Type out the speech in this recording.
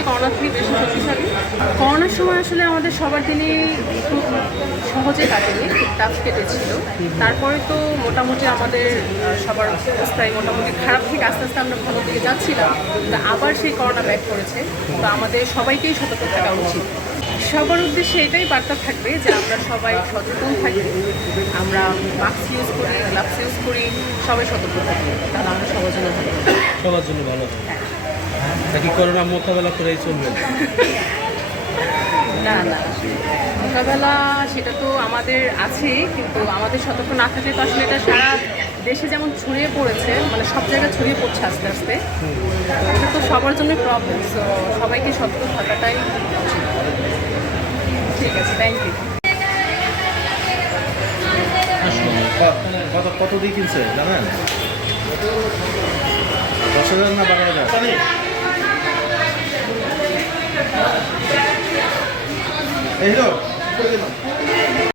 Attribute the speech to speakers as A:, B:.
A: যে করোনা থেকে বেশি শক্তিশালী। করোনার সময় আসলে আমাদের সবার দিনই খুব সহজে কাটেনি টাফ কেটেছিল তারপরে তো মোটামুটি আমাদের সবার অবস্থায় মোটামুটি খারাপ থেকে আস্তে আস্তে আমরা ভালো দিকে যাচ্ছিলাম। তো আবার সেই করোনা ব্যাক করেছে। তো আমাদের সবাইকেই সতর্ক থাকা উচিত। সবার উদ্দেশ্যে এটাই বার্তা থাকবে যে আমরা সবাই সচেতন থাকি। আমরা মাস্ক ইউজ করি গ্লাভস ইউজ করি সবাই সতর্ক থাকি। তাহলে আমরা সবার জন্য ভালো
B: সবার জন্য ভালো হবে। নাকি করোনা মোকাবেলা করেই চলবে?
A: না না মোকাবেলা সেটা তো আমাদের আছে কিন্তু আমাদের সতর্ক না থাকলে তো আসলে এটা সারা দেশে যেমন ছড়িয়ে পড়েছে মানে সব জায়গায় ছড়িয়ে পড়ছে আস্তে আস্তে। তো এটা তো সবার জন্য প্রবলেম সবাইকে সতর্ক থাকাটাই। ঠিক আছে থ্যাংক ইউ
C: কত কত দিয়ে কিনছে জানেন? দশ হাজার না বারো হাজার? এই তো